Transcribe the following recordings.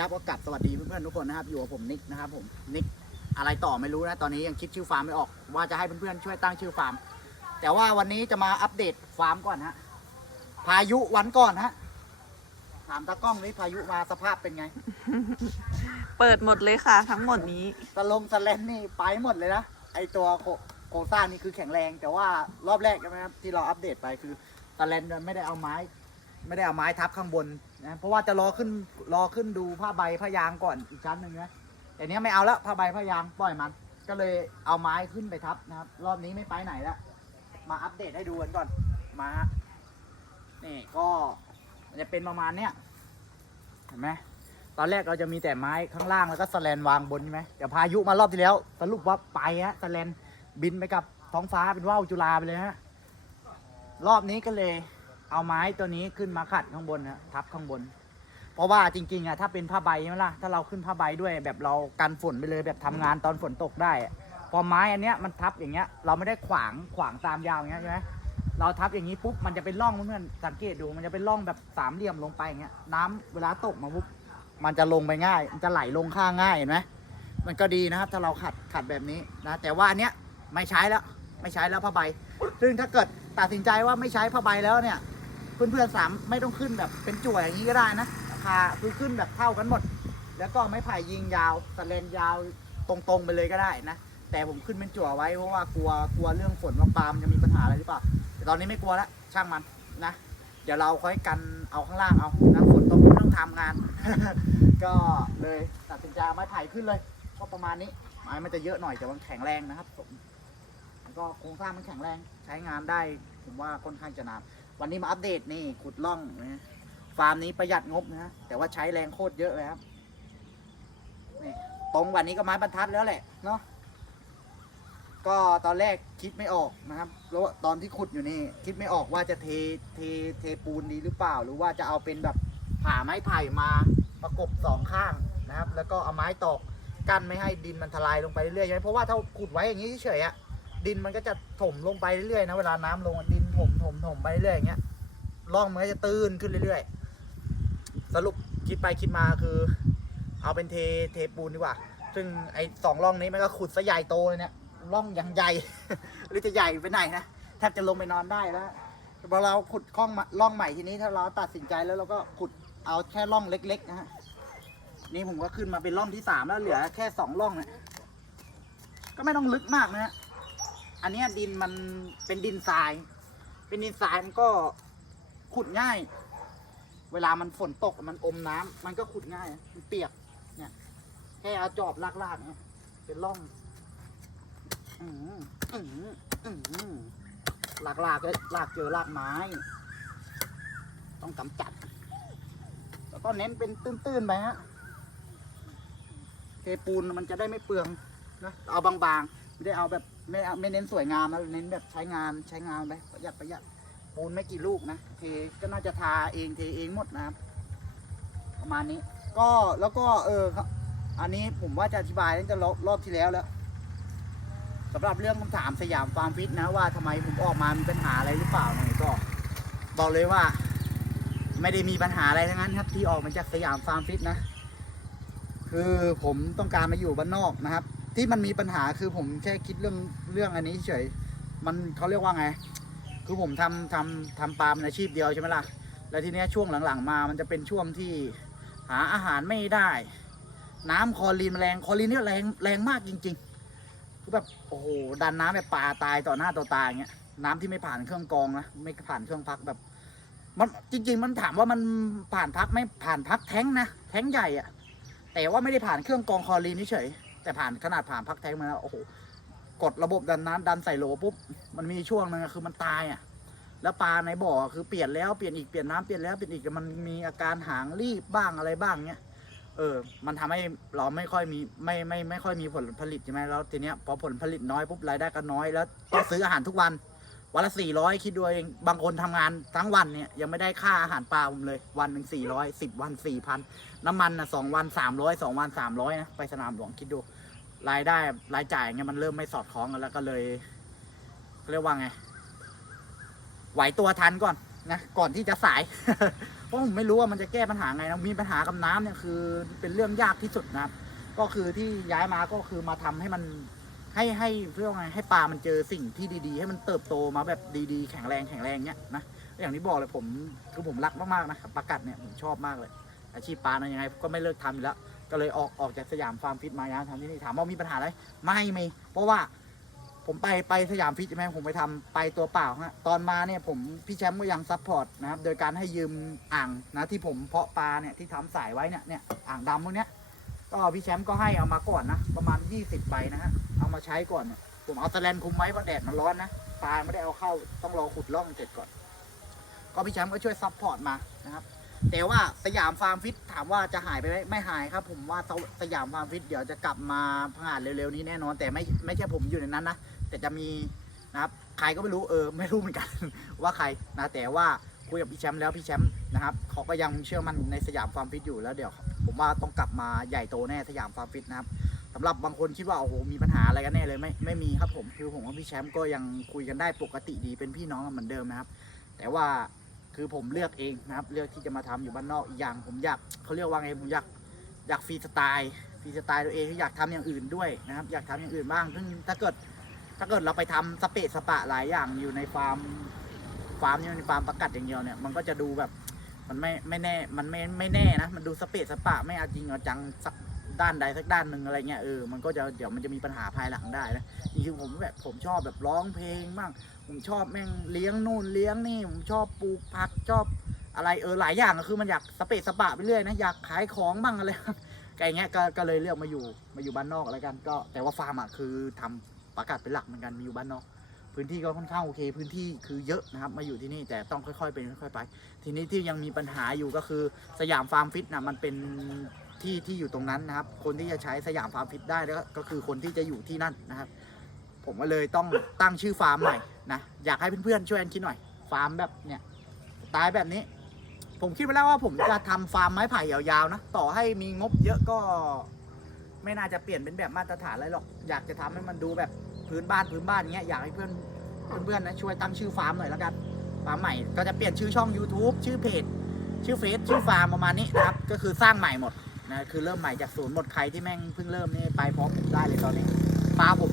ครับก็กลับสวัสดีเพื่อนๆทุกคนนะครับ อยู่กับผมนิกนะครับผมนิกอะไรต่อไม่รู้นะตอนนี้ยังคิดชื่อฟาร์มไม่ออก ว่าจะให้เพื่อนๆช่วยตั้งชื่อฟาร์ม แต่ว่าวันนี้จะมาอัปเดตฟาร์มก่อนฮะพายุวันก่อนฮะถามตากล้องนี่พายุมาสภาพเป็นไง เปิดหมดเลยค่ะ ทั้งหมดนี้สลงสแลนนี่ไปหมดเลยนะไอตัวโคโครงสร้างนี่คือแข็งแรง แต่ว่ารอบแรกใช่ไหมครับที่เราอัปเดตไปคือสแลนไม่ได้เอาไม้ ไม่ได้เอาไม้ทับข้างบน นะเพราะว่าจะรอขึ้นรอขึ้นดูผ้าใบผ้ายางก่อนอีกชั้นหนึ่งนะแต่เนี้ยไม่เอาแล้วผ้าใบผ้ายางปล่อยมัน ก็เลยเอาไม้ขึ้นไปทับนะครับ รอบนี้ไม่ไปไหนแล้วมาอัปเดตให้ดูกันก่อนมานี่ก็มันจะเป็นประมาณเนี้ยเห็นไหมตอนแรกเราจะมีแต่ไม้ข้างล่างแล้วก็สแลนวางบนใช่ไหมเดี๋ยวพายุมารอบที่แล้วสรุปว่าไปฮะสแลนบินไปกับท้องฟ้าเป็นว่าวจุฬาไปเลยฮะรอบนี้ก็เลย เอาไม้ตัวนี้ขึ้นมาขัดข้างบนฮะทับข้างบน เพราะว่าจริงๆอะถ้าเป็นผ้าใบใช่ไหมล่ะถ้าเราขึ้นผ้าใบด้วยแบบเรากันฝนไปเลยแบบทำงานตอนฝนตกได้พอไม้อันเนี้ยมันทับอย่างเงี้ย เราไม่ได้ขวางขวางตามยาวอย่างเงี้ยใช่ไหมเราทับอย่างนี้ปุ๊บมันจะเป็นร่องเพื่อนสังเกตดูมันจะเป็นร่องแบบสามเหลี่ยมลงไปอย่างเงี้ยน้ำเวลาตกมาปุ๊บมันจะลงไปง่าย มันจะไหลลงข้างง่ายเห็นไหมมันก็ดีนะครับ ถ้าเราขัดขัดแบบนี้นะแต่ว่าอันเนี้ยไม่ใช้แล้วไม่ใช้แล้วผ้าใบ ซึ่งถ้าเกิดตัดสินใจว่าไม่ใช้ผ้าใบแล้วเนี่ย เพื่อนๆสามไม่ต้องขึ้นแบบเป็นจั่วอย่างนี้ก็ได้นะราคาคือขึ้นแบบเท่ากันหมด แล้วก็ไม่ไผ่ยิงยาวสแลนยาวตรงๆไปเลยก็ได้นะ แต่ผมขึ้นเป็นจั่วไว้เพราะว่ากลัวกลัวเรื่องฝนว่าปาล์มจะมีปัญหาอะไรหรือเปล่าแต่ตอนนี้ไม่กลัวล้วช่างมันนะ เดี๋ยวเราค่อยกันเอาข้างล่างเอานะฝนตกไม่ต้องทำงาน ก็เลยตัดสินใจาไม้ไผ่ขึ้นเลย ก็ประมาณนี้ไม้มันจะเยอะหน่อยแต่มันแข็งแรงนะครับผมก็โครงสร้างมันแข็งแรงใช้งานได้ ผมว่าค่อนข้างจะนาน วันนี้มาอัปเดตนี่ขุดล่องนะฟาร์มนี้ประหยัดงบนะแต่ว่าใช้แรงโคตรเยอะเลยครับนี่ตรงวันนี้ก็ไม้บรรทัดแล้วแหละเนาะก็ตอนแรกคิดไม่ออกนะครับแล้วตอนที่ขุดอยู่นี่คิดไม่ออกว่าจะเทเทเทปูนดีหรือเปล่า หรือว่าจะเอาเป็นแบบผ่าไม้ไผ่มาประกบสองข้างนะครับ แล้วก็เอาไม้ตอกกั้นไม่ให้ดินมันทลายลงไปเรื่อยๆเพราะว่าถ้าขุดไว้อย่างนี้เฉยๆอะ ดินมันก็จะถมลงไปเรื่อยๆนะเวลาน้ำลงดินถมถมถมไปเรื่อยอย่างเงี้ยร่องมันก็จะตื้นขึ้นเรื่อยๆ สรุปคิดไปคิดมาคือ เอาเป็นเทเทปูนดีกว่า ซึ่งไอ้สองร่องนี้มันก็ขุดซะใหญ่โตเลยเนี่ยร่องอย่างใหญ่ หรือจะใหญ่ไปไหนนะแทบจะลงไปนอนได้แล้วพอเราขุดข้องร่องใหม่ทีนี้ถ้าเราตัดสินใจแล้วเราก็ขุดเอาแค่ร่องเล็ก ๆ นะฮะนี่ผมก็ขึ้นมาเป็นร่องที่สามแล้วเหลือแค่สองร่องเนี่ยก็ไม่ต้องลึกมากนะฮะ อันนี้ดินมันเป็นดินทราย เป็นดินทรายมันก็ขุดง่าย เวลามันฝนตกมันอมน้ำมันก็ขุดง่าย มันเปียก เนี่ย แค่เอาจอบลากๆเนี่ยเป็นร่อง อืมอืมอืมลากลากเลยลากเจอลากไม้ ต้องกำจัด แล้วก็เน้นเป็นตื้นๆไปฮะเทปูนมันจะได้ไม่เปลืองนะเอาบางๆ ไม่ได้เอาแบบ ไม่เอาไม่เน้นสวยงามนะเน้นแบบใช้งานใช้งานไปประหยัดประหยัดปูนไม่กี่ลูกนะเทก็น่าจะทาเองเทเองหมดนะครับ ประมาณนี้ ก็แล้วก็เออครับ อันนี้ผมว่าจะอธิบายตั้งแต่รอบรอบที่แล้วแล้วสำหรับเรื่องคำถามสยามฟาร์มฟิตนะว่าทำไมผมออกมามีปัญหาอะไรหรือเปล่าเนี่ยก็บอกเลยว่า ไม่ได้มีปัญหาอะไรทั้งนั้นครับ ที่ออกมาจากสยามฟาร์มฟิตนะ คือผมต้องการมาอยู่บ้านนอกนะครับ ที่มันมีปัญหาคือผมแค่คิดเรื่องเรื่องอันนี้เฉย มันเขาเรียกว่าไง คือผมทำทำทำปลาเป็นอาชีพเดียวใช่ไหมล่ะ แล้วทีเนี้ยช่วงหลังๆมา มันจะเป็นช่วงที่หาอาหารไม่ได้ น้ำคลอรีนแรงคลอรีนเนี่ยแรงแรงมากจริง ๆ คือแบบโอ้โหดันน้ำแบบปลาตายต่อหน้าต่อตาอย่างเงี้ยน้ำที่ไม่ผ่านเครื่องกรองนะไม่ผ่านเครื่องพักแบบมันจริง ๆ มันถามว่ามันผ่านพักไม่ผ่านพักแท้งนะแท้งใหญ่อะแต่ว่าไม่ได้ผ่านเครื่องกรองคลอรีนเฉย แต่ผ่านขนาดผ่านพักแท้งมาแล้วโอ้โหกดระบบดันน้ำดันใส่โหลปุ๊บมันมีช่วงนึงคือมันตายอะแล้วปลาในบ่อคือเปลี่ยนแล้วเปลี่ยนอีกเปลี่ยนน้ำเปลี่ยนแล้วเปลี่ยนอีกมันมีอาการหางรีบบ้างอะไรบ้างเนี้ยเออ มันทำให้เราไม่ค่อยมีไม่ไม่ไม่ค่อยมีผลผลิตใช่ไหมแล้วทีเนี้ยพอผลผลิตน้อยปุ๊บรายได้ก็น้อยแล้วต้องซื้ออาหารทุกวัน วันละสี่ร้อยคิดดูเองบางคนทำงานทั้งวันเนี่ยยังไม่ได้ค่าอาหารปลาผมเลย วันหนึ่งสี่ร้อยสิบวันสี่พันน้ำมันนะสองวันสามร้อยสองวันสามร้อยนะไปสนามหลวงคิดดู รายได้รายจ่ายเงี้ยมันเริ่มไม่สอดคล้องกันแล้วก็เลยเรียกว่าไง ไหวตัวทันก่อนนะก่อนที่จะสาย เพราะผมไม่รู้ว่ามันจะแก้ปัญหาไงนะมีปัญหากับน้ำเนี่ยคือเป็นเรื่องยากที่สุดนะครับ ก็คือที่ย้ายมาก็คือมาทำให้มันให้ให้เรื่องไงให้ปลามันเจอสิ่งที่ดีๆ ให้มันเติบโตมาแบบดีๆ แข็งแรงแข็งแรงเนี้ยนะอย่างที่บอกเลยผมคือผมรักมากๆนะปลากัดเนี่ยผมชอบมากเลย อาชีพปลานะยังไงก็ไม่เลิกทำอยู่แล้ว ก็เลยออกออกจากสยามฟาร์มฟิตมาย้ายทำที่นี่ถามว่ามีปัญหาอะไรไม่มีเพราะว่าผมไปไปสยามฟิตใช่ไหมผมไปทำไปตัวเปล่าฮะตอนมาเนี่ยผมพี่แชมป์ก็ยังซัพพอร์ตนะครับโดยการให้ยืมอ่างนะที่ผมเพาะปลาเนี่ยที่ทำสายไว้เนี่ยเนี่ยอ่างดำพวกเนี้ยก็พี่แชมป์ก็ให้เอามาก่อนนะประมาณ 20ใบนะฮะเอามาใช้ก่อน ผมเอาสแลนคุมไว้เพราะแดดมันร้อนนะปลาไม่ได้เอาเข้าต้องรอขุดร่องเสร็จก่อน ก็พี่แชมป์ก็ช่วยซัพพอร์ตมานะครับ แต่ว่าสยามฟาร์มฟิตถามว่าจะหายไปไหมไม่หายครับ ผมว่าสยามฟาร์มฟิตเดี๋ยวจะกลับมาพังาจเร็วๆนี้แน่นอน แต่ไม่ไม่ใช่ผมอยู่ในนั้นนะแต่จะมีนะครับใครก็ไม่รู้เออไม่รู้เหมือนกัน ว่าใครนะแต่ว่าคุยกับพี่แชมป์แล้วพี่แชมป์นะครับเขาก็ยังเชื่อมั่นในสยามฟาร์มฟิตอยู่แล้วเดี๋ยว ผมว่าต้องกลับมาใหญ่โตแน่สยามฟาร์มฟิตนะครับสำหรับบางคนคิดว่าโอ้โหมีปัญหาอะไรกันแน่เลยไม่ไม่มีครับผมคือผมกับพี่แชมป์ก็ยังคุยกันได้ปกติดีเป็นพี่น้องกันเหมือนเดิมนะครับ แต่ว่า คือผมเลือกเองนะครับเลือกที่จะมาทำอยู่บ้านนอกอีกอย่างผมอยากเขาเรียกว่าไงผมอยากอยากฟรีสไตล์ฟรีสไตล์ตัวเองอยากทำอย่างอื่นด้วยนะครับ อยากทำอย่างอื่นบ้างซึ่งถ้าเกิดถ้าเกิดเราไปทำสเปซสปะหลายอย่างอยู่ในฟาร์มฟาร์มอยู่ในฟาร์มประกัดอย่างเดียวเนี่ยมันก็จะดูแบบมันไม่ไม่แน่มันไม่ไม่แน่นะมันดูสเปซสปะไม่เอาจริงเอาจังสัก ด้านใดสักด้านหนึ่งอะไรเงี้ยเออมันก็จะเดี๋ยวมันจะมีปัญหาภายหลังได้นะนี่คือผมแบบผมชอบแบบร้องเพลงบ้างผมชอบแม่งเลี้ยงนู่นเลี้ยงนี่ผมชอบปลูกผักชอบอะไรเออหลายอย่างก็คือมันอยากสเปซสปะไปเรื่อยนะอยากขายของบ้างอะไรไก่เงี้ยก็ก็เลยเลือกมาอยู่มาอยู่บ้านนอกแล้วกันก็แต่ว่าฟาร์มอะคือทำประกาศเป็นหลักเหมือนกันมีอยู่บ้านนอก พื้นที่ก็ค่อนข้างโอเค พื้นที่คือเยอะนะครับมาอยู่ที่นี่แต่ต้องค่อยๆเป็นค่อยๆไป ทีนี้ที่ยังมีปัญหาอยู่ก็คือสยามฟาร์มฟิตนะมันเป็น ที่ที่อยู่ตรงนั้นนะครับ คนที่จะใช้สยามฟาร์มฟิตได้ก็ก็คือคนที่จะอยู่ที่นั่นนะครับ ผมก็เลยต้องตั้งชื่อฟาร์มใหม่นะอยากให้เพื่อนๆช่วยกันคิดหน่อยฟาร์มแบบเนี่ยตล์แบบนี้ ผมคิดไว้แล้วว่าผมจะทำฟาร์มไม้ไผ่ยาวๆนะต่อให้มีงบเยอะก็ไม่น่าจะเปลี่ยนเป็นแบบมาตรฐานอะไรหรอก อยากจะทำให้มันดูแบบพื้นบ้านพื้นบ้านเงี้ยอยากให้เพื่อนเพื่อนๆนะช่วยตั้งชื่อฟาร์มหน่อยแล้วกันฟาร์มใหม่ก็จะเปลี่ยนชื่อช่อง YouTube ชื่อเพจชื่อเฟซชื่อฟาร์มประมาณนี้นะครับ ก็คือสร้างใหม่หมด นะคือเริ่มใหม่จากศูนย์หมดใครที่แม่งเพิ่งเริ่มนี่ไปพร้อมผมได้เลยตอนนี้ปลาผม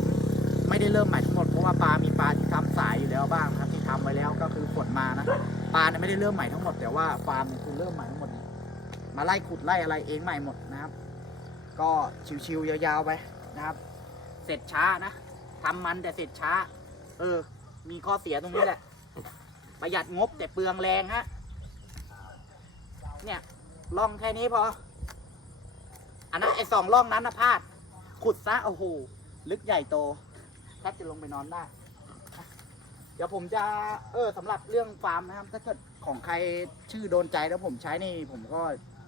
ไม่ได้เริ่มใหม่ทั้งหมดเพราะว่าปลามีปลาที่ทำสายอยู่แล้วบ้างนะครับ ที่ทำไว้แล้วก็คือขนมานะปลาเนี่ยไม่ได้เริ่มใหม่ทั้งหมดแต่ว่าฟาร์มเนี่ยคือเริ่มใหม่ทั้งหมดมาไล่ขุดไล่อะไรเองใหม่หมดนะครับ ก็ชิวๆยาวๆไปนะครับ เสร็จช้านะทำมันแต่เสร็จช้า เออ มีข้อเสียตรงนี้แหละ ประหยัดงบแต่เปลืองแรงฮะเนี่ยล่องแค่นี้พอ อันนั้นไอ้สองล่องนั้นนะพลาด ขุดซะโอ้โหลึกใหญ่โตแทบจะลงไปนอนได้ เดี๋ยวผมจะเออสำหรับเรื่องฟาร์มนะครับ ถ้าเกิดของใครชื่อโดนใจแล้วผมใช้นี่ผมก็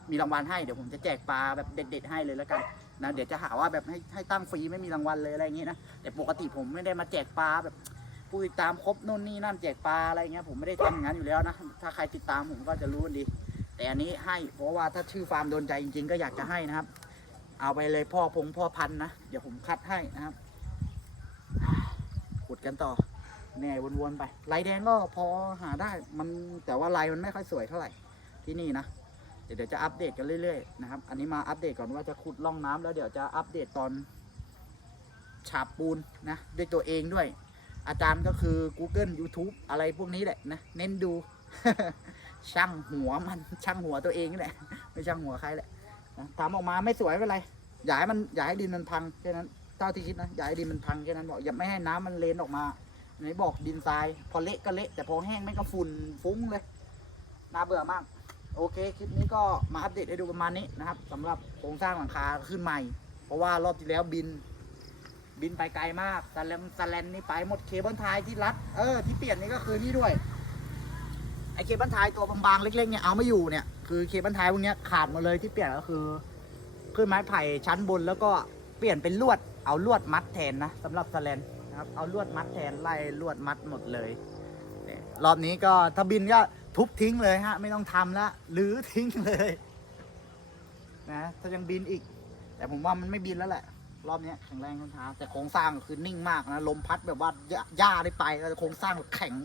มีรางวัลให้เดี๋ยวผมจะแจกปลาแบบเด็ด ๆ ให้เลยแล้วกันนะเดี๋ยวจะหาว่าแบบให้ให้ตั้งฟรีไม่มีรางวัลเลยอะไรอย่างงี้นะแต่ปกติผมไม่ได้มาแจกปลาแบบผู้ติดตามครบนู่นนี่นั่นแจกปลาอะไรเงี้ยผมไม่ได้ทำอย่างนั้นอยู่แล้วนะถ้าใครติดตามผมก็จะรู้ดี แต่อันนี้ให้เพราะว่าถ้าชื่อฟาร์มโดนใจจริง ๆ ก็อยากจะให้นะครับ เอาไปเลยพ่อพงพ่อพันนะ เดี๋ยวผมคัดให้นะครับขุดกันต่อเหนื่อยวนๆไปลายแดงก็พอหาได้มันแต่ว่าลายมันไม่ค่อยสวยเท่าไหร่ที่นี่นะเดี๋ยวจะอัปเดตกันเรื่อยๆนะครับ อันนี้มาอัปเดตก่อนว่าจะขุดล่องน้ำแล้วเดี๋ยวจะอัปเดตตอนฉาบปูนนะด้วยตัวเองด้วย อาจารย์ก็คือ Google YouTube อะไรพวกนี้แหละนะ เน้นดู ช่างหัวมันช่างหัวตัวเองนี่แหละ ไม่ช่างหัวใครแหละ นะทำออกมาไม่สวยไม่เป็นไรอย่าให้มันอย่าให้ดินมันพังแค่นั้นเท่าที่คิดนะอย่าให้ดินมันพังแค่นั้นบอกอย่าไม่ให้น้ำมันเลนออกมาไหนบอกดินทราย พอเละก็เละแต่พอแห้งไม่ก็ฝุ่นฟุ้งเลยน่าเบื่อมาก โอเคคลิปนี้ก็มาอัปเดตให้ดูประมาณนี้นะครับสำหรับโครงสร้างหลังคาขึ้นใหม่ เพราะว่ารอบที่แล้วบิน บินไปไกลมากสแลมสแลนนี่ไปหมดเคเบิลไทยที่รัดเออที่เปลี่ยนนี่ก็คือนี่ด้วยไอเคเบิลไทยตัวบางๆเล็กๆเนี่ยเอาไม่อยู่เนี่ย คือเคเบิลไทยพวกเนี้ยขาดหมดเลยที่เปลี่ยนก็คือขึ้นไม้ไผ่ชั้นบนแล้วก็เปลี่ยนเป็นลวดเอาลวดมัดแทนนะสำหรับสแลนนะครับเอาลวดมัดแทนไล่ลวดมัดหมดเลย รอบนี้ก็ถ้าบินก็ทุบทิ้งเลยฮะ ไม่ต้องทำละหรือทิ้งเลยนะถ้ายังบินอีก แต่ผมว่ามันไม่บินแล้วแหละ รอบนี้แข็งแรงทนทาแต่โครงสร้างคือนิ่งมากนะลมพัดแบบว่าหญ้าได้ไปแต่โครงสร้างแบบแข็ง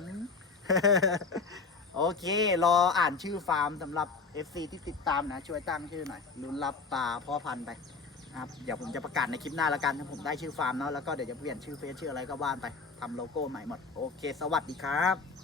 โอเค รออ่านชื่อฟาร์มสำหรับ FC ที่ติดตามนะ ช่วยตั้งชื่อหน่อยลุ้นรับปลาพ่อพันธุ์ไปนะครับเดี๋ยวผมจะประกาศในคลิปหน้าละกันถ้าผมได้ชื่อฟาร์มเนาะแล้วก็เดี๋ยวจะเปลี่ยนชื่อเฟซชื่ออะไรก็ว่านไปทำโลโก้ใหม่หมด โอเค สวัสดีครับ